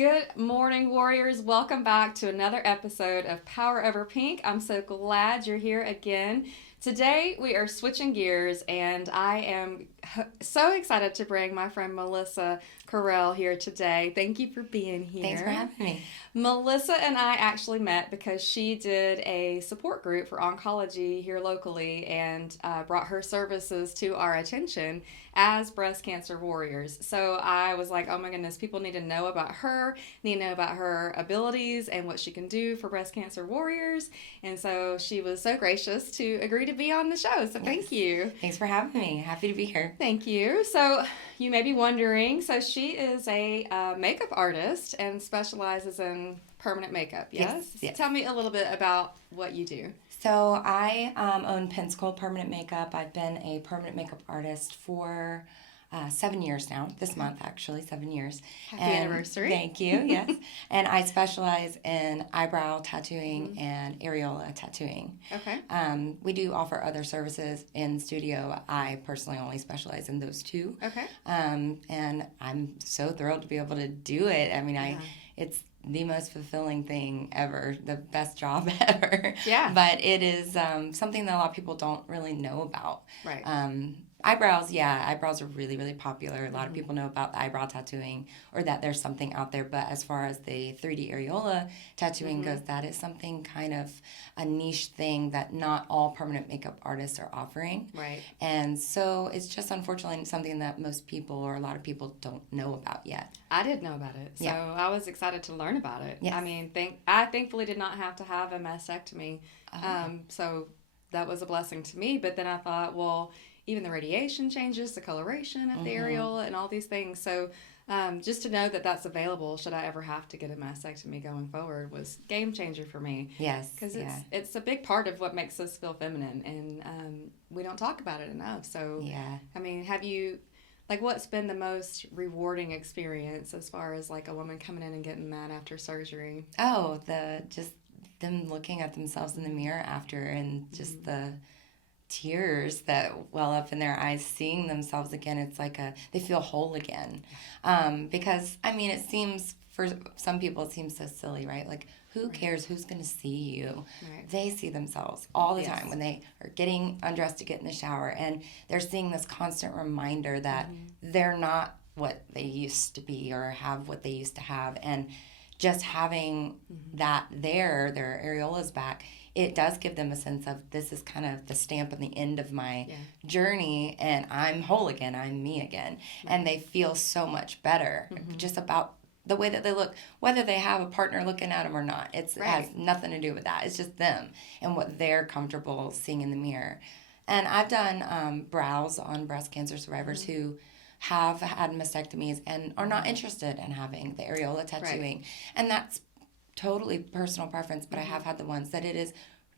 Good morning, warriors. Welcome back to another episode of Power Over Pink. I'm so glad you're here again. Today, we are switching gears, and I am so excited to bring my friend Melissa Korel here today. Thank you for being here. Thanks for having me. Melissa and I actually met because she did a support group for oncology here locally and brought her services to our attention as breast cancer warriors. So I was like, oh my goodness, people need to know about her, need to know about her abilities and what she can do for breast cancer warriors. And so she was so gracious to agree to be on the show. So thank you. Thanks for having me. Happy to be here. Thank you. So you may be wondering, so she is a makeup artist and specializes in permanent makeup, yes? Yes. Tell me a little bit about what you do. So I own Pensacola Permanent Makeup. I've been a permanent makeup artist for 7 years now. This month, actually, 7 years. Happy anniversary. Thank you, yes. And I specialize in eyebrow tattooing and areola tattooing. Okay. We do offer other services in studio. I personally only specialize in those two. Okay. And I'm so thrilled to be able to do it. I mean, it's the most fulfilling thing ever, the best job ever. Yeah. But it is something that a lot of people don't really know about. Right. Eyebrows are really, really popular. A lot of people know about the eyebrow tattooing or that there's something out there. But as far as the 3D areola tattooing goes, that is something kind of a niche thing that not all permanent makeup artists are offering. Right. And so it's just unfortunately something that most people or a lot of people don't know about yet. I did know about it, so Yeah. I was excited to learn about it. Yes. I mean, I thankfully did not have to have a mastectomy, so that was a blessing to me. But then I thought, well, even the radiation changes, the coloration of the areola, and all these things. So just to know that that's available, should I ever have to get a mastectomy going forward, was game changer for me. Yes. Because it's a big part of what makes us feel feminine, and we don't talk about it enough. So, Yeah. I mean, have you... Like, what's been the most rewarding experience as far as, like, a woman coming in and getting that after surgery? Oh, just them looking at themselves in the mirror after and just the tears that well up in their eyes, seeing themselves again. It's like they feel whole again. Because, I mean, it seems, for some people, it seems so silly, right? Like, who cares who's going to see you? Right. They see themselves all the Yes. time when they are getting undressed to get in the shower. And they're seeing this constant reminder that they're not what they used to be or have what they used to have. And just having that their areolas back, it does give them a sense of, this is kind of the stamp on the end of my journey, and I'm whole again, I'm me again. And they feel so much better just about the way that they look, whether they have a partner looking at them or not. It has nothing to do with that. It's just them and what they're comfortable seeing in the mirror. And I've done brows on breast cancer survivors who have had mastectomies and are not interested in having the areola tattooing. Right. And that's totally personal preference, but I have had the ones that it is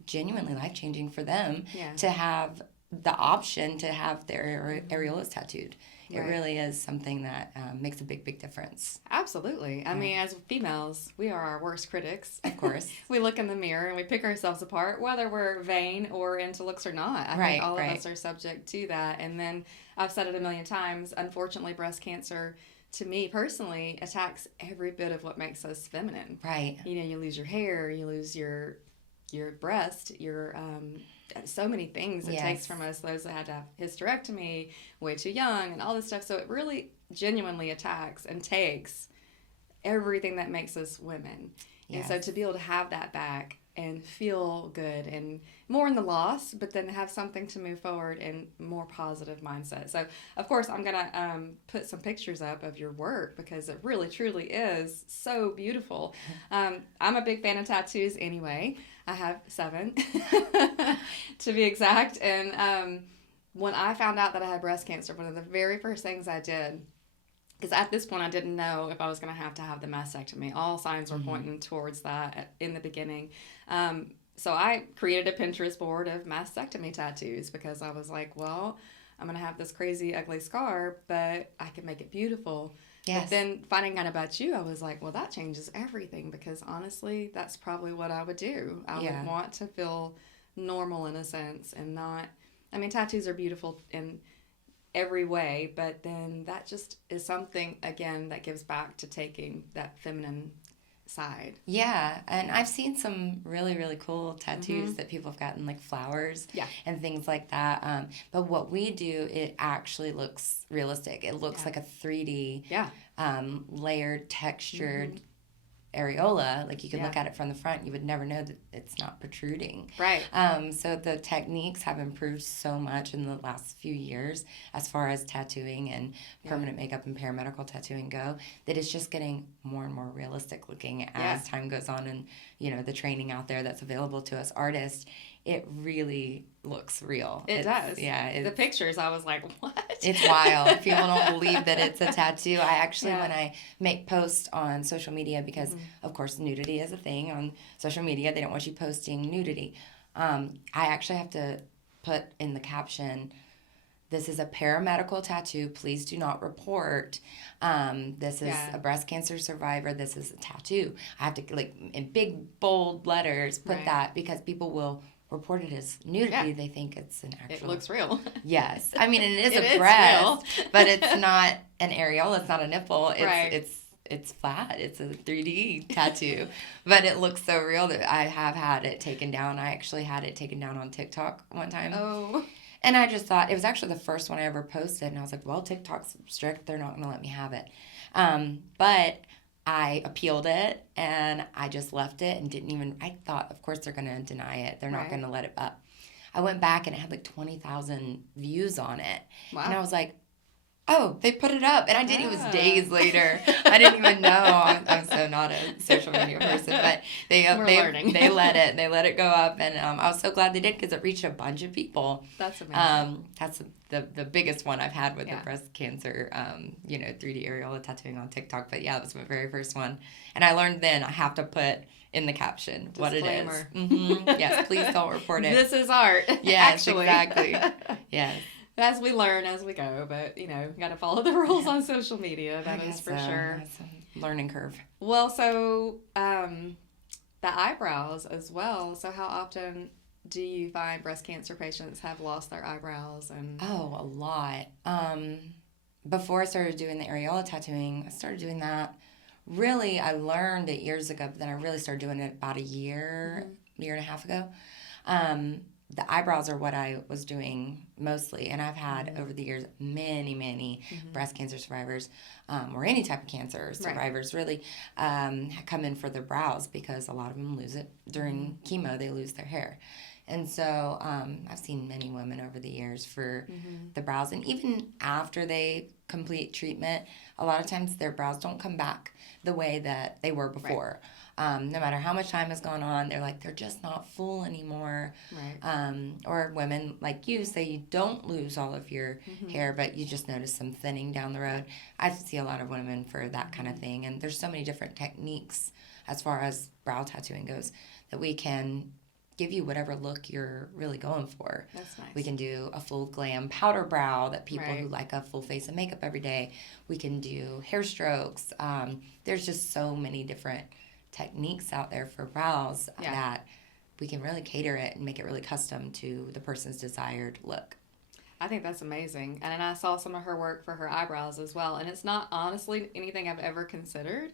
genuinely life-changing for them to have the option to have their areolas tattooed. It really is something that makes a big, big difference. Absolutely. I mean, as females, we are our worst critics. Of course. We look in the mirror and we pick ourselves apart, whether we're vain or into looks or not. I think all of us are subject to that. And then I've said it a million times, unfortunately, breast cancer, to me personally, attacks every bit of what makes us feminine. Right. You know, you lose your hair, you lose your breast, your so many things it takes from us, those that had to have hysterectomy way too young and all this stuff. So it really genuinely attacks and takes everything that makes us women. And so to be able to have that back and feel good and more in the loss, but then have something to move forward and more positive mindset. So, of course, I'm going to put some pictures up of your work because it really, truly is so beautiful. I'm a big fan of tattoos anyway. I have 7 to be exact. And when I found out that I had breast cancer, one of the very first things I did, because at this point I didn't know if I was going to have the mastectomy. All signs were pointing towards that in the beginning. So I created a Pinterest board of mastectomy tattoos because I was like, well, I'm going to have this crazy, ugly scar, but I can make it beautiful. Yes. But then finding out about you, I was like, well, that changes everything because honestly, that's probably what I would do. I would want to feel normal in a sense and not, I mean, tattoos are beautiful and every way, but then that just is something, again, that gives back to taking that feminine side. Yeah, and I've seen some really, really cool tattoos that people have gotten, like flowers and things like that. But what we do, it actually looks realistic. It looks like a 3D layered, textured areola. Like you can look at it from the front, you would never know that it's not protruding. Right. So the techniques have improved so much in the last few years as far as tattooing and permanent makeup and paramedical tattooing go, that it's just getting more and more realistic looking as time goes on, and the training out there that's available to us artists. It really looks real. It does. Yeah. The pictures, I was like, what? It's wild. People don't believe that it's a tattoo. I actually, when I make posts on social media, because, of course, nudity is a thing on social media. They don't want you posting nudity. I actually have to put in the caption, "This is a paramedical tattoo. Please do not report. This is a breast cancer survivor. This is a tattoo." I have to, like, in big, bold letters, put that, because people will report it as nudity. Yeah. They think it's an actual... It looks real. Yes. I mean, it is a is breast, real. but it's not an areola. It's not a nipple. It's flat. It's a 3D tattoo. But it looks so real that I have had it taken down. I actually had it taken down on TikTok one time. Oh. And I just thought, it was actually the first one I ever posted, and I was like, well, TikTok's strict. They're not going to let me have it. But I appealed it, and I just left it and didn't even... I thought, of course, they're going to deny it. They're not going to let it up. I went back, and it had like 20,000 views on it. Wow. And I was like, oh, they put it up. And I didn't. It was days later. I didn't even know. I'm so not a social media person. But they let it go up. And I was so glad they did, because it reached a bunch of people. That's amazing. That's the biggest one I've had with the breast cancer, 3D areola tattooing on TikTok. But yeah, it was my very first one. And I learned then I have to put in the caption what it is. Yes, please don't report it. This is art. Yes, actually. Exactly. Yes. As we learn as we go, but got to follow the rules on social media. That is for sure. That's a learning curve. Well, so the eyebrows as well. So how often do you find breast cancer patients have lost their eyebrows? And oh, a lot. Before I started doing the areola tattooing, I started doing that. Really, I learned it years ago, but then I really started doing it about a year and a half ago. The eyebrows are what I was doing mostly, and I've had over the years many breast cancer survivors, or any type of cancer survivors really, come in for their brows, because a lot of them lose it during chemo. They lose their hair. And so I've seen many women over the years for the brows, and even after they complete treatment, a lot of times their brows don't come back the way that they were before. No matter how much time has gone on, they're just not full anymore. Right. Or women like you say you don't lose all of your hair, but you just notice some thinning down the road. I see a lot of women for that kind of thing, and there's so many different techniques as far as brow tattooing goes that we can give you whatever look you're really going for. That's nice. We can do a full glam powder brow that people who like a full face of makeup every day. We can do hair strokes. There's just so many different techniques out there for brows that we can really cater it and make it really custom to the person's desired look. I think that's amazing. And I saw some of her work for her eyebrows as well. And it's not honestly anything I've ever considered,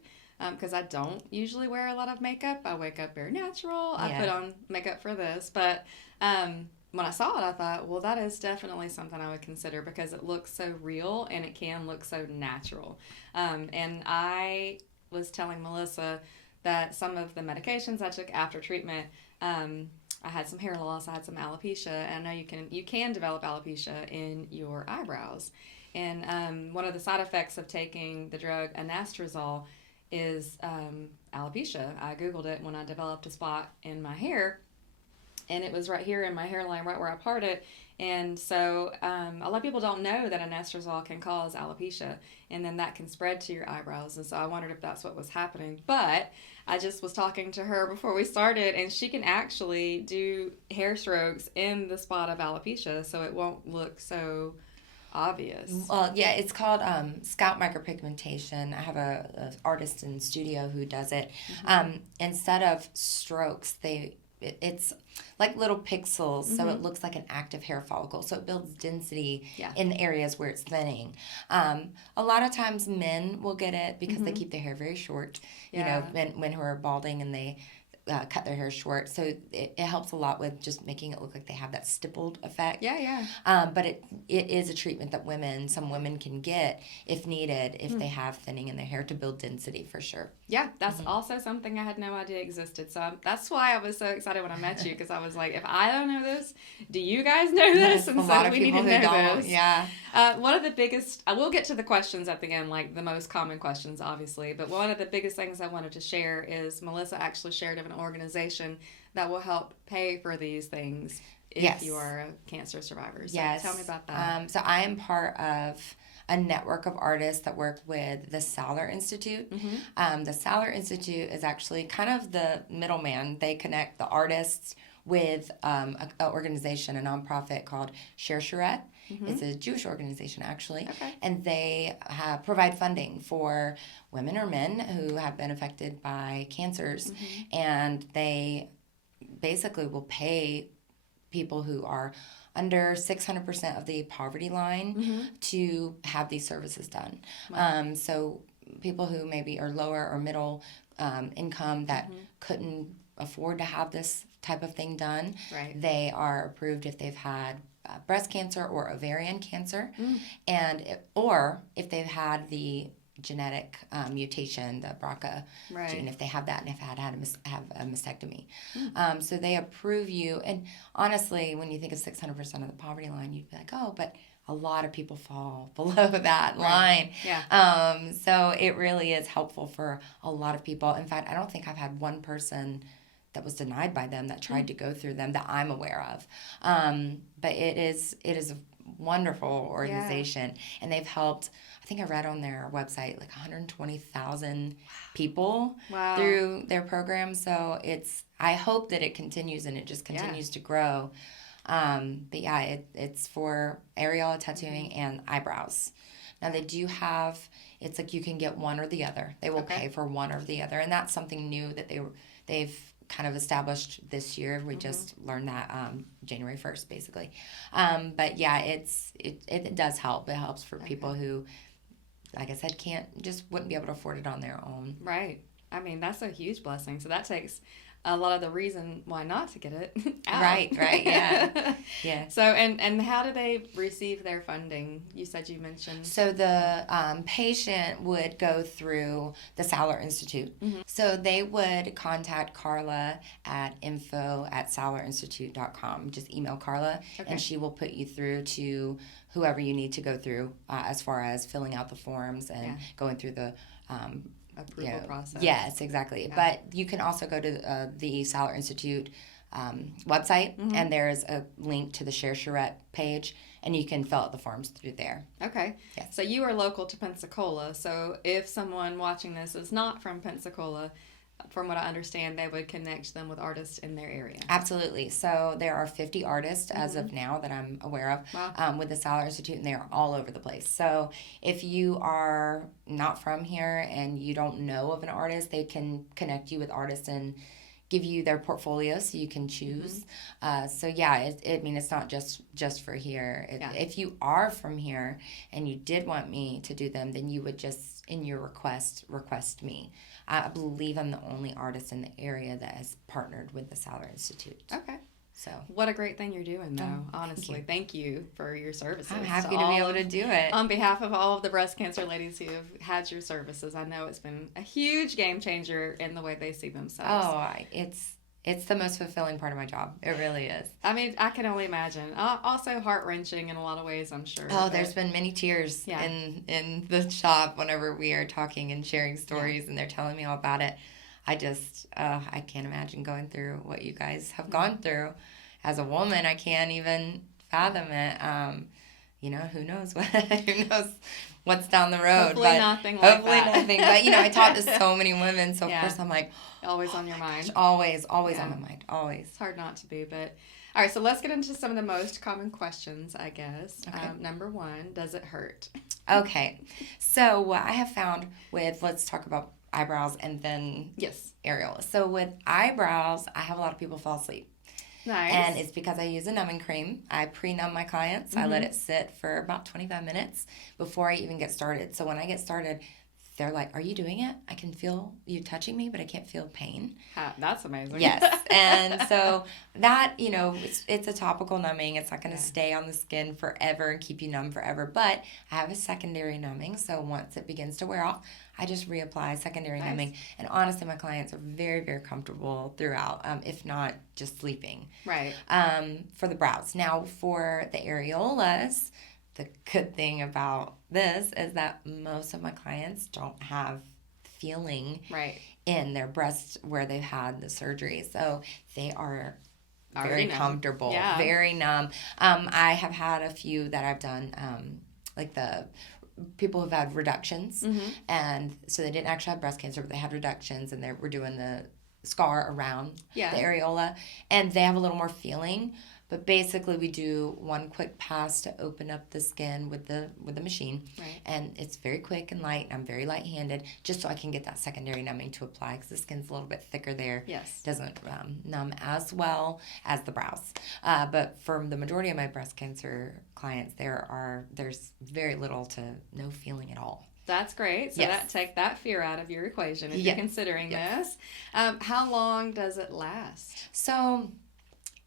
because I don't usually wear a lot of makeup. I wake up very natural. I put on makeup for this. But when I saw it, I thought, well, that is definitely something I would consider, because it looks so real and it can look so natural. And I was telling Melissa that some of the medications I took after treatment, I had some hair loss, I had some alopecia, and I know you can develop alopecia in your eyebrows. And one of the side effects of taking the drug anastrozole is alopecia. I Googled it when I developed a spot in my hair, and it was right here in my hairline, right where I parted. And so a lot of people don't know that anastrozole can cause alopecia, and then that can spread to your eyebrows. And so I wondered if that's what was happening. But I just was talking to her before we started, and she can actually do hair strokes in the spot of alopecia, so it won't look so obvious. Well, yeah, it's called scalp micropigmentation. I have a artist in studio who does it. Instead of strokes, they it's like little pixels, so it looks like an active hair follicle. So it builds density in the areas where it's thinning. A lot of times men will get it because they keep their hair very short. You know, men who are balding and they cut their hair short. So it helps a lot with just making it look like they have that stippled effect. But it is a treatment that some women can get if needed, if they have thinning in their hair to build density for sure. Yeah, that's also something I had no idea existed. So that's why I was so excited when I met you, because I was like, if I don't know this, do you guys know this? And a lot of people who don't. this. Yeah. One of the biggest, I will get to the questions at the end, like the most common questions, obviously. But one of the biggest things I wanted to share is Melissa actually shared of an organization that will help pay for these things if you are a cancer survivor. So tell me about that. So I am part of a network of artists that work with the Sauler Institute. The Sauler Institute is actually kind of the middleman. They connect the artists with an organization, a nonprofit called Chercheret. It's a Jewish organization, actually. And they provide funding for women or men who have been affected by cancers. And they basically will pay people who are under 600% of the poverty line to have these services done. So people who maybe are lower or middle income that couldn't afford to have this type of thing done, they are approved if they've had breast cancer or ovarian cancer, or if they've had the genetic mutation, the BRCA gene, if they have that and if have a mastectomy. So they approve you. And honestly, when you think of 600% of the poverty line, you'd be like, oh, but a lot of people fall below that line. So it really is helpful for a lot of people. In fact, I don't think I've had one person that was denied by them that tried to go through them that I'm aware of. But it is a wonderful organization, and they've helped, I think I read on their website, like 120,000 people through their program. So I hope that it continues and it just continues to grow. But yeah, it's for areola tattooing and eyebrows. Now they do have, it's like you can get one or the other. They will pay for one or the other, and that's something new that they've kind of established this year. We just learned that January 1st, basically. But yeah, it does help. It helps for people who, like I said, wouldn't be able to afford it on their own. Right. I mean, that's a huge blessing. So that takes a lot of the reason why not to get it out. Right, yeah. Yeah. So, and how do they receive their funding? You said you mentioned. So the patient would go through the Sauler Institute. So they would contact Carla at info@saulerinstitute.com. Just email Carla, and she will put you through to whoever you need to go through as far as filling out the forms and going through the approval process. Yes, exactly. Yeah. But you can also go to the Sauler Institute website, and there's a link to the Chercheret page, and you can fill out the forms through there. Okay. Yes. So you are local to Pensacola. So if someone watching this is not from Pensacola, from what I understand, they would connect them with artists in their area. Absolutely. So there are 50 artists as of now that I'm aware of with the Sauler Institute, and they are all over the place. So if you are not from here and you don't know of an artist, they can connect you with artists and give you their portfolio so you can choose. So yeah, it's not just for here. If you are from here and you did want me to do them, then you would just, in your request me. I believe I'm the only artist in the area that has partnered with the Sauler Institute. Okay. So what a great thing you're doing, though. Honestly, thank you for your services. I'm happy to be able to do it. On behalf of all of the breast cancer ladies who have had your services, I know it's been a huge game changer in the way they see themselves. Oh, it's the most fulfilling part of my job. It really is. I mean, I can only imagine. Also heart-wrenching in a lot of ways, I'm sure. Oh, there's been many tears in the shop whenever we are talking and sharing stories and they're telling me all about it. I can't imagine going through what you guys have gone through. As a woman, I can't even fathom it. Who knows what's down the road. Hopefully nothing like that. Hopefully nothing. But, I talk to so many women, so of course I'm like... Always on your mind. Always on my mind. Always. It's hard not to be, but... All right, so let's get into some of the most common questions, I guess. Okay. Number one, does it hurt? Okay. So what I have found let's talk about eyebrows and then Yes. areola. So with eyebrows, I have a lot of people fall asleep. Nice. And it's because I use a numbing cream. I pre-numb my clients. I let it sit for about 25 minutes before I even get started. So when I get started, they're like, "Are you doing it? I can feel you touching me, but I can't feel pain." That's amazing. Yes. And so that, it's a topical numbing. It's not going to stay on the skin forever and keep you numb forever. But I have a secondary numbing. So once it begins to wear off, I just reapply secondary numbing. And honestly, my clients are very, very comfortable throughout, if not just sleeping. Right. For the brows. Now, for the areolas, the good thing about this is that most of my clients don't have feeling in their breasts where they've had the surgery. So they are very comfortable, very numb. I have had a few that I've done, like the people who've had reductions. And so they didn't actually have breast cancer, but they had reductions, and they were doing the scar around the areola. And they have a little more feeling. But basically, we do one quick pass to open up the skin with the machine, and it's very quick and light. I'm very light-handed, just so I can get that secondary numbing to apply, because the skin's a little bit thicker there. Yes, doesn't numb as well as the brows. But for the majority of my breast cancer clients, there's very little to no feeling at all. That's great. So take that fear out of your equation if you're considering this. How long does it last? So,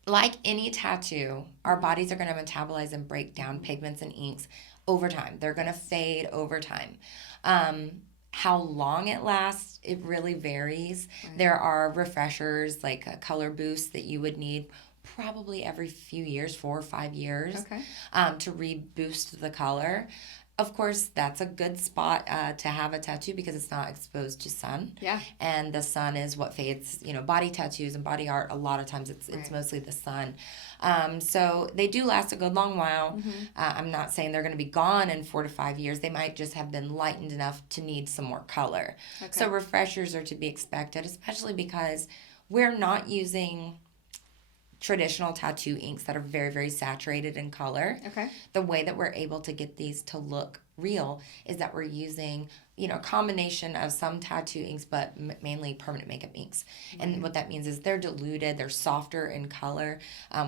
like any tattoo, our bodies are going to metabolize and break down pigments and inks over time. They're going to fade over time. How long it lasts, it really varies. There are refreshers, like a color boost, that you would need probably every few years, 4 or 5 years, to reboost the color. Of course, that's a good spot to have a tattoo because it's not exposed to sun. Yeah. And the sun is what fades, body tattoos and body art, a lot of times it's mostly the sun. So they do last a good long while. I'm not saying they're going to be gone in 4 to 5 years. They might just have been lightened enough to need some more color. So refreshers are to be expected, especially because we're not using traditional tattoo inks that are very, very saturated in color. The way that we're able to get these to look real is that we're using, a combination of some tattoo inks, but mainly permanent makeup inks. And what that means is they're diluted, they're softer in color.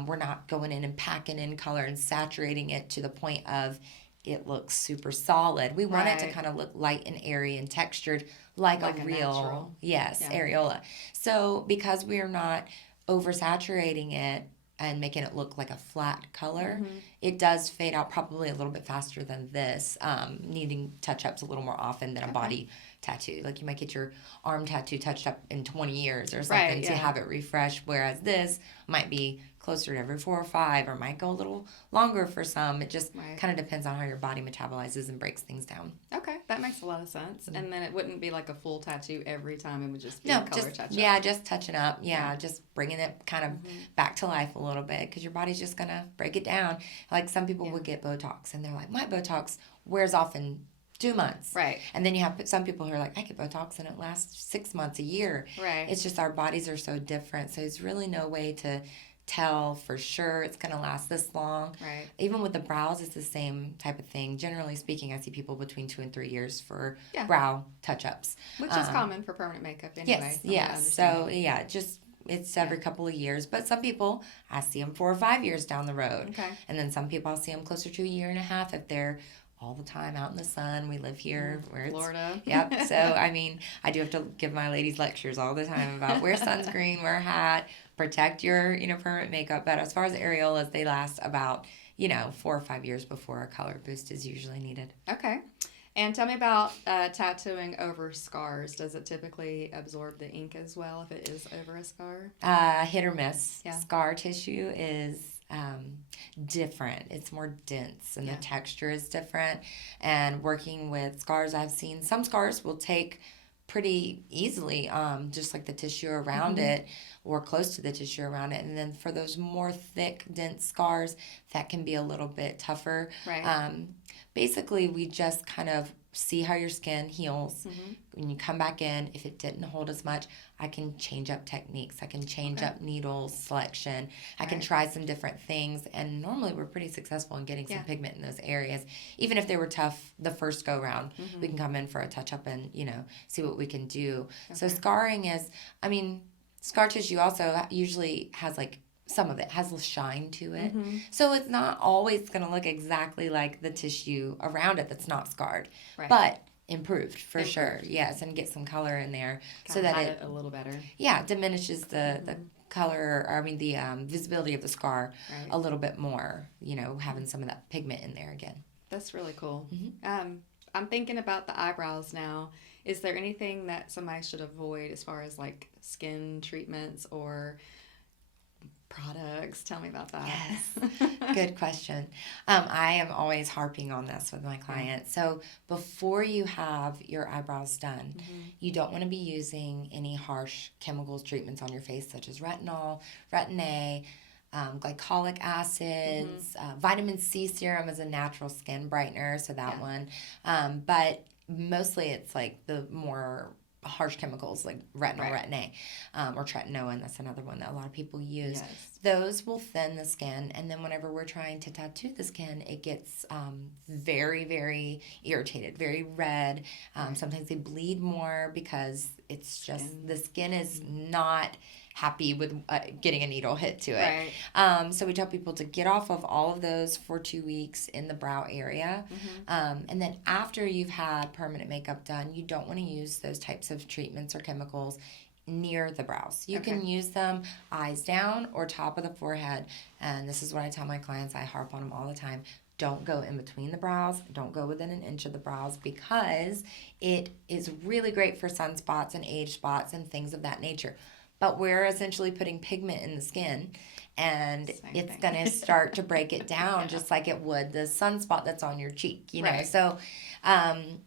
We're not going in and packing in color and saturating it to the point of it looks super solid. We want it to kind of look light and airy and textured like a real, areola. So because we are not oversaturating it and making it look like a flat color, it does fade out probably a little bit faster than this, needing touch-ups a little more often than a body tattoo. Like you might get your arm tattoo touched up in 20 years or something to have it refreshed, whereas this might be closer to every 4 or 5, or might go a little longer for some. It just kind of depends on how your body metabolizes and breaks things down. Okay, that makes a lot of sense. And then it wouldn't be like a full tattoo every time. It would just be a color touch-up. Yeah, just touching up. Yeah, just bringing it kind of back to life a little bit, because your body's just going to break it down. Like some people would get Botox, and they're like, my Botox wears off in 2 months. And then you have some people who are like, I get Botox and it lasts 6 months, a year. It's just our bodies are so different. So there's really no way to tell for sure it's going to last this long. Even with the brows, it's the same type of thing. Generally speaking, I see people between 2 and 3 years for brow touch-ups. Which is common for permanent makeup anyway. Yes. So, it's every couple of years. But some people, I see them 4 or 5 years down the road. And then some people, I'll see them closer to a year and a half if they're all the time out in the sun. We live here where it's Florida. So I do have to give my ladies lectures all the time about wear sunscreen, wear a hat, protect your permanent makeup. But as far as areolas, they last about 4 or 5 years before a color boost is usually needed. Okay. And tell me about tattooing over scars. Does it typically absorb the ink as well if it is over a scar? Hit or miss. Scar tissue is different. It's more dense, and the texture is different. And working with scars, I've seen some scars will take pretty easily, just like the tissue around it or close to the tissue around it. And then for those more thick, dense scars, that can be a little bit tougher. Basically, we just kind of see how your skin heals. When you come back in, if it didn't hold as much, I can change up techniques. I can change up needle selection. I can try some different things. And normally we're pretty successful in getting some pigment in those areas. Even if they were tough the first go round, we can come in for a touch-up and, see what we can do. So scarring is, scar tissue also usually has some of it has a shine to it. So it's not always going to look exactly like the tissue around it that's not scarred. Right. But improved for sure. Yes, and get some color in there so that it a little better. Yeah, diminishes the color, or the visibility of the scar a little bit more, having some of that pigment in there again. That's really cool. I'm thinking about the eyebrows now. Is there anything that somebody should avoid as far as skin treatments or products? Tell me about that. Yes. Good question. I am always harping on this with my clients. So before you have your eyebrows done, you don't want to be using any harsh chemicals treatments on your face, such as retinol, retin A, glycolic acids, vitamin C serum is a natural skin brightener, so that one. But mostly it's the more harsh chemicals like retinol, retin A, or tretinoin. That's another one that a lot of people use. Yes. Those will thin the skin, and then whenever we're trying to tattoo the skin, it gets very, very irritated, very red. Sometimes they bleed more because it's just the skin is not happy with getting a needle hit to it. Right. So we tell people to get off of all of those for 2 weeks in the brow area. And then after you've had permanent makeup done, you don't want to use those types of treatments or chemicals near the brows. You can use them eyes down or top of the forehead. And this is what I tell my clients. I harp on them all the time. Don't go in between the brows. Don't go within an inch of the brows, because it is really great for sunspots and age spots and things of that nature. But we're essentially putting pigment in the skin, and it's going to start to break it down just like it would the sunspot that's on your cheek, Right. So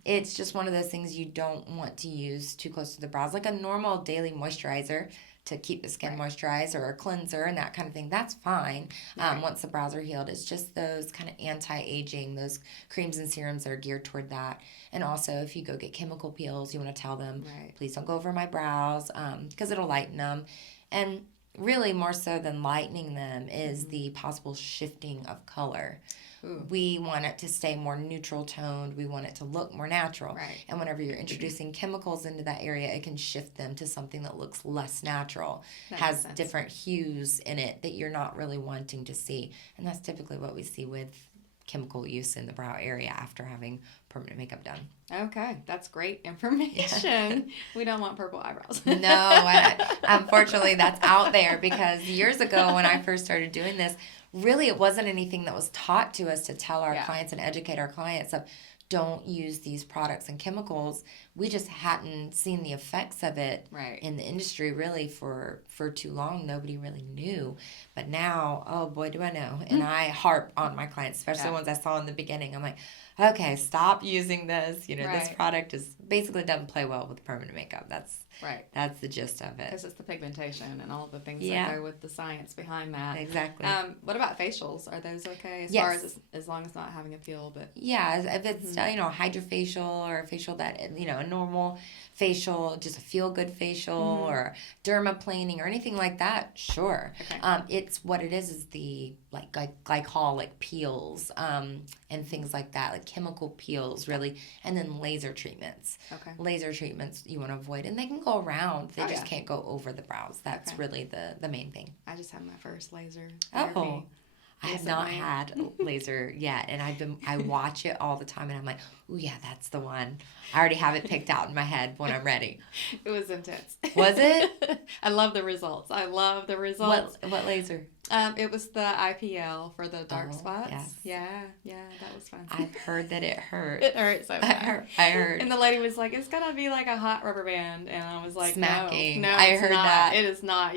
it's just one of those things you don't want to use too close to the brows. Like a normal daily moisturizer to keep the skin moisturized, or a cleanser and that kind of thing, that's fine once the brows are healed. It's just those kind of anti-aging, those creams and serums that are geared toward that. And also, if you go get chemical peels, you want to tell them, please don't go over my brows, because it'll lighten them. And really, more so than lightening them is the possible shifting of color. Ooh. We want it to stay more neutral toned. We want it to look more natural. Right. And whenever you're introducing chemicals into that area, it can shift them to something that looks less natural, has different hues in it that you're not really wanting to see. And that's typically what we see with chemical use in the brow area after having permanent makeup done. Okay, that's great information. We don't want purple eyebrows. No, unfortunately that's out there, because years ago when I first started doing this, really it wasn't anything that was taught to us to tell our clients and educate our clients of don't use these products and chemicals. We just hadn't seen the effects of it in the industry really for too long. Nobody really knew. But now, oh boy, do I know. And I harp on my clients, especially the ones I saw in the beginning. I'm like, okay, stop using this. This product is basically doesn't play well with permanent makeup. That's the gist of it. Because it's the pigmentation and all the things that go with the science behind that. Exactly. What about facials? Are those okay? As long as not having a peel, but if it's hydrofacial or a facial that a normal facial, just a feel good facial or dermaplaning or anything like that, sure. Okay. It's what it is the glycolic peels and things like that, like chemical peels really, and then laser treatments. Okay. Laser treatments you want to avoid, and they can go around. They just can't go over the brows. That's really the main thing. I just had my first laser therapy. Oh. I have not had laser yet, and I watch it all the time, and I'm like, ooh, yeah, that's the one. I already have it picked out in my head when I'm ready. It was intense. Was it? I love the results. What laser? It was the IPL for the dark spots. Yes. Yeah, that was fun. I've heard that it hurt. It hurt so bad. I heard. And the lady was like, it's gonna be like a hot rubber band, and I was like, smacking. No, I heard that. It is not.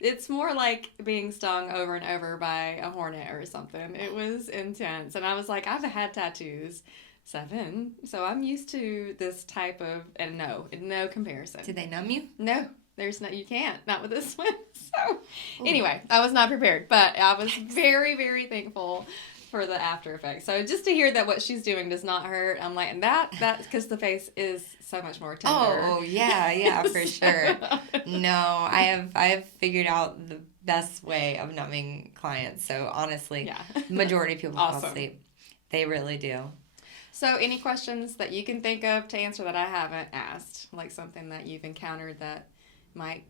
It's more like being stung over and over by a hornet or something. It was intense, and I was like, I've had tattoos. 7, so I'm used to this type of, and no comparison. Did they numb you? No, you can't, not with this one. So anyway, I was not prepared, but I was very, very thankful for the after effects. So just to hear that what she's doing does not hurt, I'm like, and that's because the face is so much more tender. Oh, yeah, for sure. No, I have figured out the best way of numbing clients. So honestly, majority of people fall asleep. They really do. So any questions that you can think of to answer that I haven't asked, like something that you've encountered that might,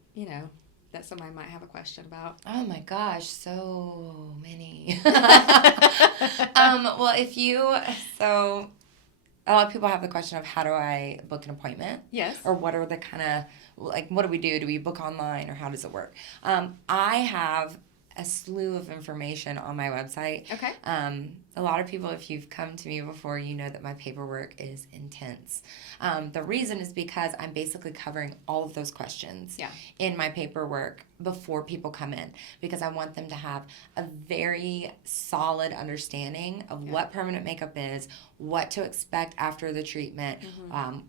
that somebody might have a question about? Oh my gosh, so many. So a lot of people have the question of how do I book an appointment? Yes. Or what are the kind of, what do we do? Do we book online or how does it work? I have a slew of information on my website. Okay. A lot of people, if you've come to me before, you know that my paperwork is intense. The reason is because I'm basically covering all of those questions in my paperwork before people come in, because I want them to have a very solid understanding of what permanent makeup is, what to expect after the treatment,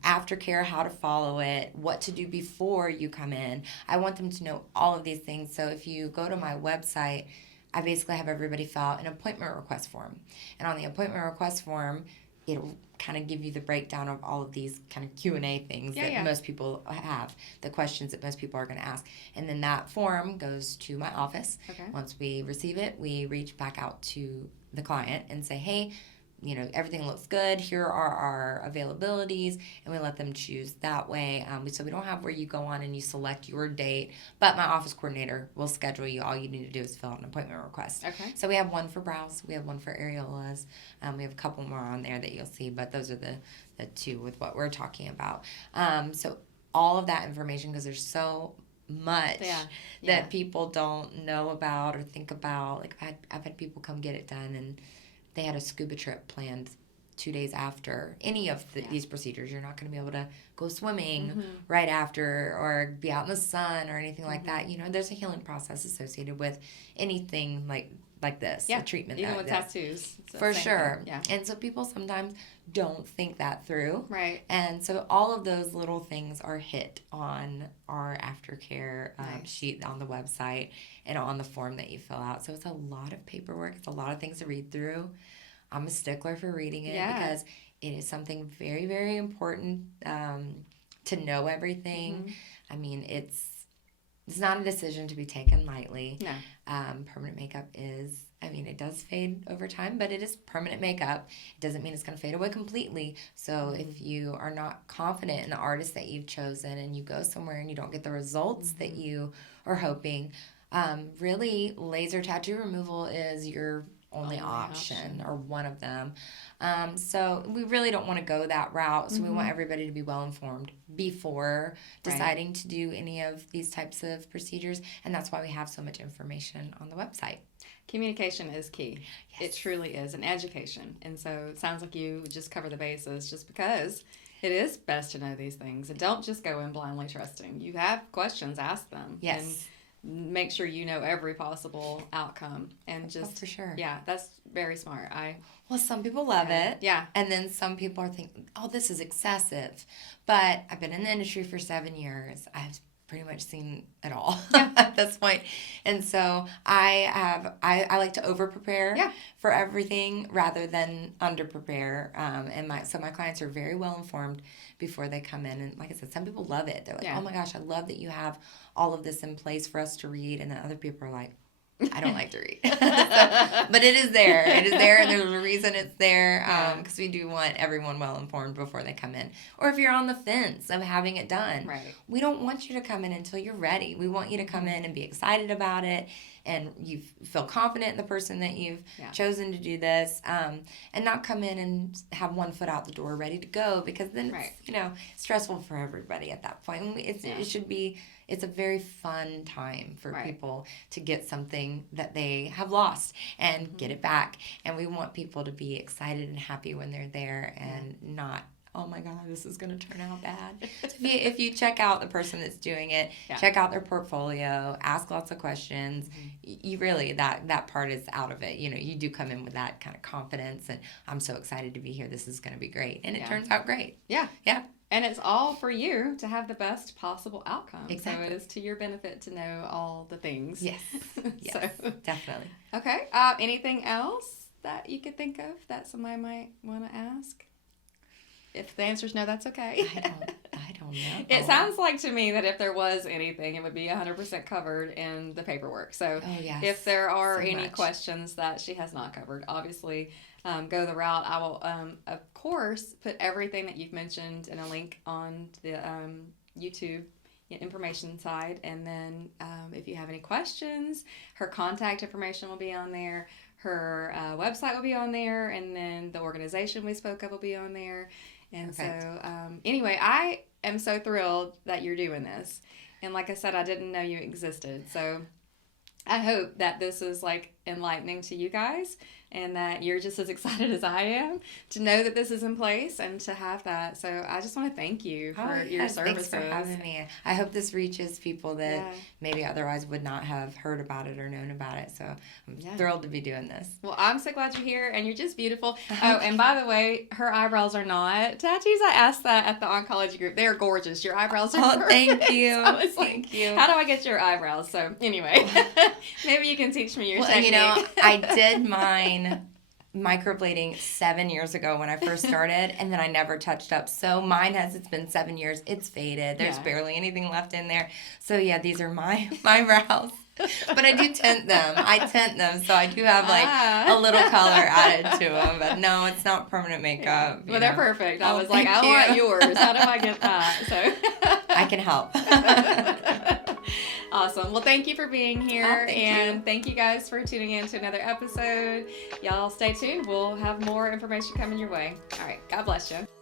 aftercare, how to follow it, what to do before you come in. I want them to know all of these things. So if you go to my website, I basically have everybody fill out an appointment request form. And on the appointment request form, it'll kind of give you the breakdown of all of these kind of Q&A things that most people have, the questions that most people are going to ask. And then that form goes to my office. Okay. Once we receive it, we reach back out to the client and say, hey, everything looks good. Here are our availabilities, and we let them choose that way. So we don't have where you go on and you select your date, but my office coordinator will schedule you. All you need to do is fill out an appointment request. Okay. So we have one for brows. We have one for areolas. We have a couple more on there that you'll see, but those are the two with what we're talking about. So all of that information, because there's so much that people don't know about or think about. Like I've had people come get it done, and they had a scuba trip planned 2 days after any of these procedures. You're not going to be able to go swimming right after or be out in the sun or anything like that. There's a healing process associated with anything like this, a treatment. Even with tattoos. For sure. Thing. Yeah. And so people sometimes don't think that through. Right. And so all of those little things are hit on our aftercare sheet on the website and on the form that you fill out. So it's a lot of paperwork. It's a lot of things to read through. I'm a stickler for reading it because it is something very, very important to know everything. I mean, it's not a decision to be taken lightly. No. Permanent makeup is, it does fade over time, but it is permanent makeup. It doesn't mean it's going to fade away completely. So if you are not confident in the artist that you've chosen and you go somewhere and you don't get the results that you are hoping, really laser tattoo removal is your only option or one of them. So we really don't want to go that route. So we want everybody to be well informed before deciding to do any of these types of procedures. And that's why we have so much information on the website. Communication is key. Yes. It truly is, and education. And so it sounds like you just cover the bases just because it is best to know these things. And don't just go in blindly trusting. You have questions, ask them. Yes. And make sure you know every possible outcome. And just, for sure. Yeah, that's very smart. Well, some people love it. Yeah. And then some people are thinking, oh, this is excessive. But I've been in the industry for 7 years. I've pretty much seen it all at this point. And so I like to over prepare for everything rather than under prepare. And my clients are very well informed before they come in. And like I said, some people love it. They're like, oh my gosh, I love that you have all of this in place for us to read. And then other people are like, I don't like to read. But it is there. It is there, and there's a reason it's there, because we do want everyone well informed before they come in. Or if you're on the fence of having it done, we don't want you to come in until you're ready. We want you to come in and be excited about it, and you feel confident in the person that you've chosen to do this, and not come in and have one foot out the door ready to go, because then it's stressful for everybody at that point. It should be. It's a very fun time for people to get something that they have lost and get it back. And we want people to be excited and happy when they're there and not, oh my God, this is going to turn out bad. If you check out the person that's doing it, check out their portfolio, ask lots of questions, you really, that part is out of it. You do come in with that kind of confidence, and I'm so excited to be here. This is going to be great. And it turns out great. Yeah. Yeah. And it's all for you to have the best possible outcome. Exactly. So it is to your benefit to know all the things. Yes. Yes, definitely. Okay. Anything else that you could think of that somebody might want to ask? If the answer is no, that's okay. I don't know. It sounds like to me that if there was anything, it would be 100% covered in the paperwork. So if there are any questions that she has not covered, obviously go the route. I will, of course, put everything that you've mentioned in a link on the YouTube information side. And then if you have any questions, her contact information will be on there. Her website will be on there. And then the organization we spoke of will be on there. And Perfect. So, anyway, I am so thrilled that you're doing this. And like I said, I didn't know you existed. So I hope that this is like enlightening to you guys and that you're just as excited as I am to know that this is in place and to have that. So I just want to thank you for your services. Thanks for having me. I hope this reaches people that maybe otherwise would not have heard about it or known about it. So I'm thrilled to be doing this. Well, I'm so glad you're here and you're just beautiful. Oh, and by the way, her eyebrows are not tattoos. I asked that at the oncology group. They're gorgeous. Your eyebrows are perfect. Thank you. So I was thank you. How do I get your eyebrows? So anyway, maybe you can teach me your technique. You know, I did mine microblading 7 years ago when I first started, and then I never touched up. So mine it's been 7 years. It's faded. There's barely anything left in there. So yeah, these are my brows. But I do tint them. So I do have like a little color added to them. But no, it's not permanent makeup. Well, they're perfect. I was like, I want yours. How do I get that? So I can help. Awesome. Well, thank you for being here. Thank you guys for tuning in to another episode. Y'all stay tuned. We'll have more information coming your way. All right. God bless you.